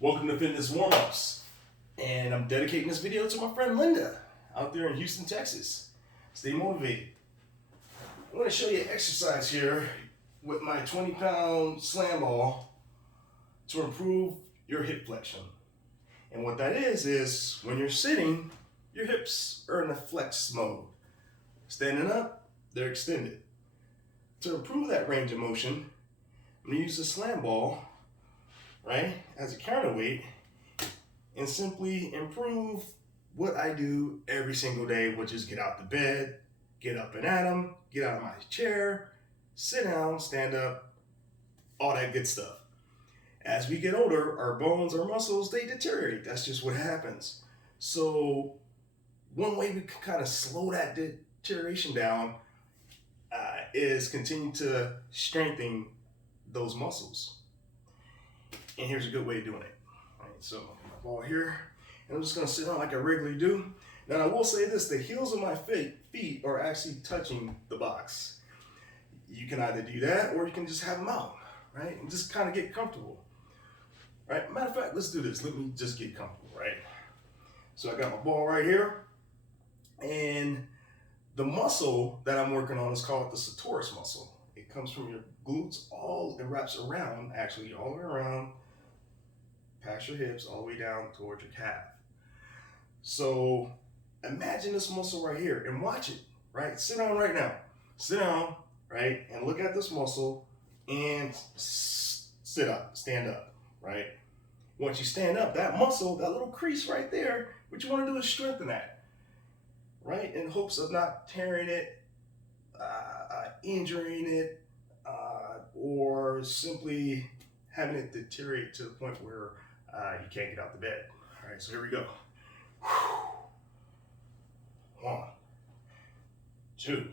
Welcome to Fitness Warm-Ups, and I'm dedicating this video to my friend Linda out there in Houston, Texas. Stay motivated. I'm going to show you an exercise here with my 20-pound slam ball to improve your hip flexion. And what that is when you're sitting, your hips are in a flex mode. Standing up, they're extended. To improve that range of motion, I'm going to use the slam ball, right, as a counterweight and simply improve what I do every single day, which is get out the bed, get up and at 'em, get out of my chair, sit down, stand up, all that good stuff. As we get older, our bones, our muscles, they deteriorate. That's just what happens. So one way we can kind of slow that deterioration down is continue to strengthen those muscles. And here's a good way of doing it. All right, so my ball here, and I'm just gonna sit down like I regularly do. Now I will say this, the heels of my feet are actually touching the box. You can either do that or you can just have them out, right? And just kind of get comfortable. Right? Matter of fact, let's do this. Let me just get comfortable, right? So I got my ball right here, and the muscle that I'm working on is called the Sartorius muscle. It comes from your glutes, it wraps around, actually all the way around, past your hips, all the way down towards your calf. So imagine this muscle right here and watch it, right? Sit down right now. Sit down, right? And look at this muscle and sit up, stand up, right? Once you stand up, that muscle, that little crease right there, what you want to do is strengthen that, right? In hopes of not tearing it, injuring it, or simply having it deteriorate to the point where you can't get out the bed. All right, so here we go. 1, 2,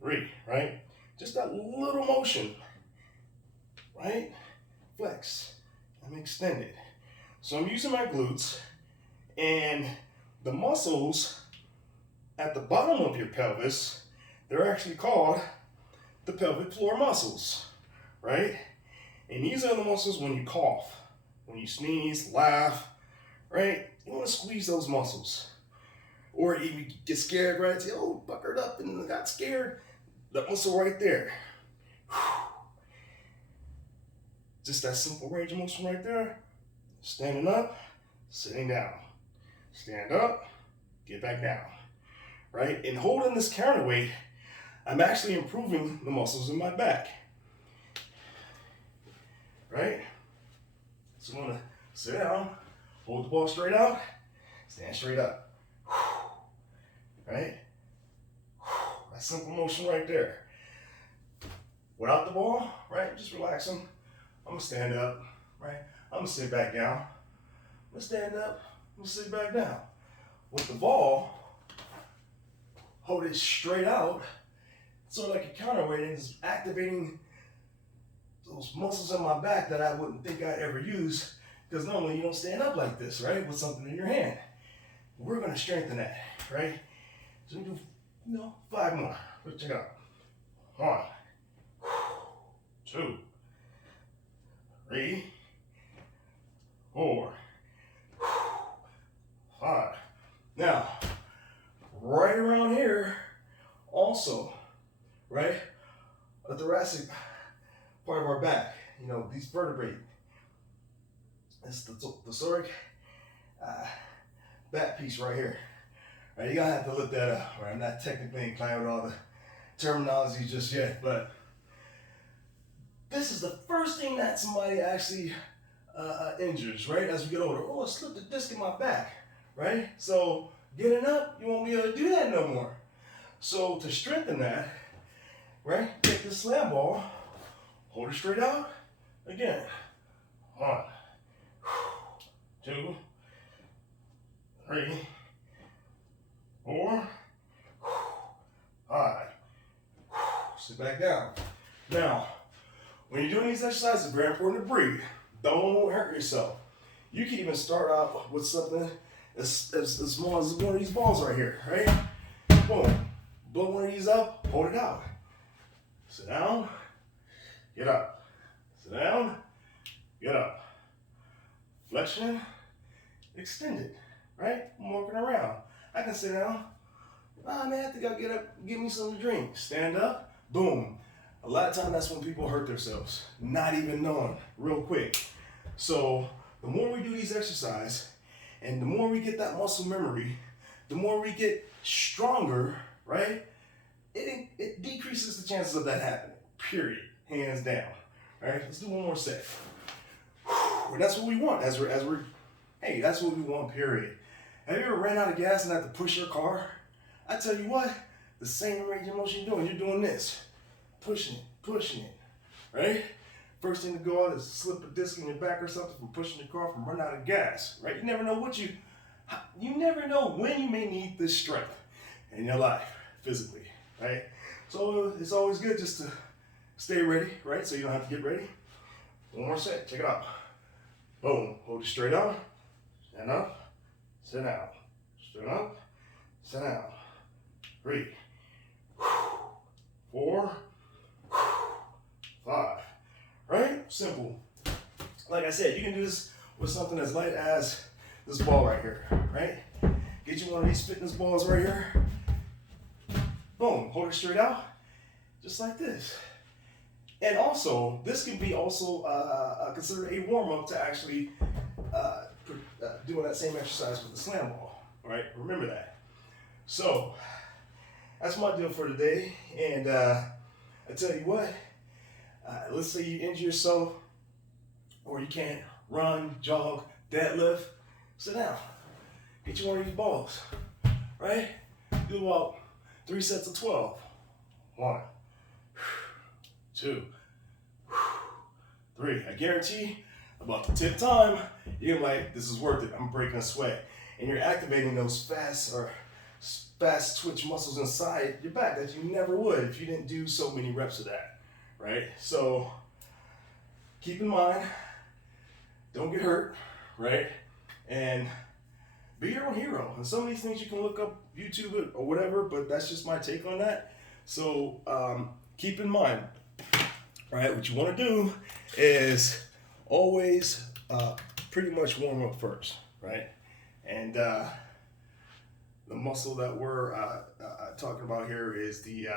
3, right? Just that little motion, right? Flex. I'm extended. So I'm using my glutes, and the muscles at the bottom of your pelvis, they're actually called the pelvic floor muscles, right? And these are the muscles when you cough, when you sneeze, laugh, right? You want to squeeze those muscles. Or even you get scared, right? Say, oh, puckered up and got scared. That muscle right there. Just that simple range of motion right there. Standing up, sitting down. Stand up, get back down, right? And holding this counterweight, I'm actually improving the muscles in my back, right? So I'm gonna sit down, hold the ball straight out, stand straight up, right? That simple motion right there. Without the ball, right, just relaxing. I'm gonna stand up, right? I'm gonna sit back down. I'm gonna stand up, I'm gonna sit back down. With the ball, hold it straight out, so like a counterweight, and it's activating those muscles in my back that I wouldn't think I'd ever use, because normally you don't stand up like this, right, with something in your hand. We're gonna strengthen that, right? So we do, 5 more. Let's check it out. 1, 2, 3, 4, 5. Now, right around here, also, right, the thoracic part of our back, these vertebrae, it's the thoracic back piece right here. Right, you're gonna have to look that up. Right, I'm not technically inclined with all the terminology just yet, but this is the first thing that somebody actually injures, right, as we get older. Oh, I slipped a disc in my back, right? So getting up, you won't be able to do that no more. So to strengthen that, right, take the slam ball, hold it straight out, again. 1, 2, 3, 4, 5. Sit back down. Now, when you're doing these exercises, it's very important to breathe. Don't hurt yourself. You can even start out with something as small as one of these balls right here, right? Boom. Blow one of these up, hold it out. Sit down, get up. Sit down, get up. flexion, extended, right? I'm walking around. I can sit down. Ah, man, I think I'll get up, give me something to drink. Stand up, boom. A lot of times that's when people hurt themselves, not even knowing, real quick. So the more we do these exercises, and the more we get that muscle memory, the more we get stronger, right? It decreases the chances of that happening, period, hands down. All right, let's do one more set. And that's what we want hey, that's what we want, period. Have you ever ran out of gas and had to push your car? I tell you what, the same range of motion you're doing this. Pushing it, right? First thing to go out is slip a disc in your back or something from pushing your car from running out of gas, right? You never know you never know when you may need this strength in your life, physically, right? So it's always good just to stay ready, right? So you don't have to get ready. One more set, check it out. Boom, hold it straight up, stand up, sit down, straight up, sit down. 3, 4, 5, right? Simple. Like I said, you can do this with something as light as this ball right here, right? Get you one of these fitness balls right here. Boom, hold it straight out, just like this. And also, this can be also considered a warm-up to actually doing that same exercise with the slam ball, right? Remember that. So, that's my deal for today. And I tell you what, let's say you injure yourself or you can't run, jog, deadlift, sit down. Get you one of these balls, right? Do about 3 sets of 12. 1, 2, 3. I guarantee about the 10th time, you're like, this is worth it. I'm breaking a sweat. And you're activating those fast twitch muscles inside your back that you never would if you didn't do so many reps of that, right? So keep in mind, don't get hurt, right? And be your own hero. And some of these things you can look up YouTube or whatever, but that's just my take on that. So keep in mind, right, what you want to do is always pretty much warm up first, right? And the muscle that we're talking about here is the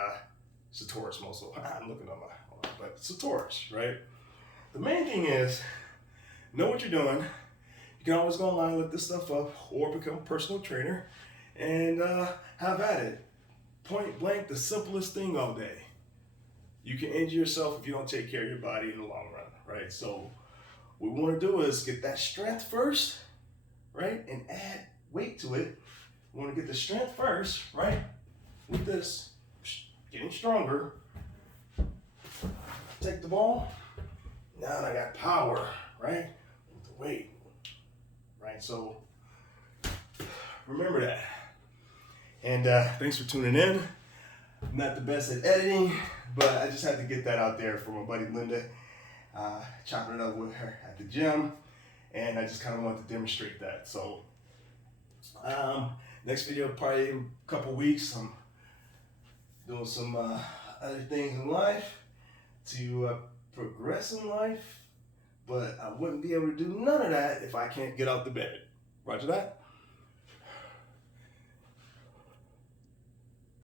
Sartorius muscle. I'm looking on but Sartorius, right? The main thing is, know what you're doing. You can always go online and look this stuff up or become a personal trainer and have at it. Point blank, the simplest thing all day. You can injure yourself if you don't take care of your body in the long run, right? So what we want to do is get that strength first, right? And add weight to it. We want to get the strength first, right? With this, getting stronger. Take the ball. Now I got power, right? With the weight, right? So remember that. And thanks for tuning in. I'm not the best at editing, but I just had to get that out there for my buddy Linda. Chopping it up with her at the gym. And I just kind of wanted to demonstrate that. So next video, probably in a couple weeks, I'm doing some other things in life to progress in life, but I wouldn't be able to do none of that if I can't get out the bed. Roger that?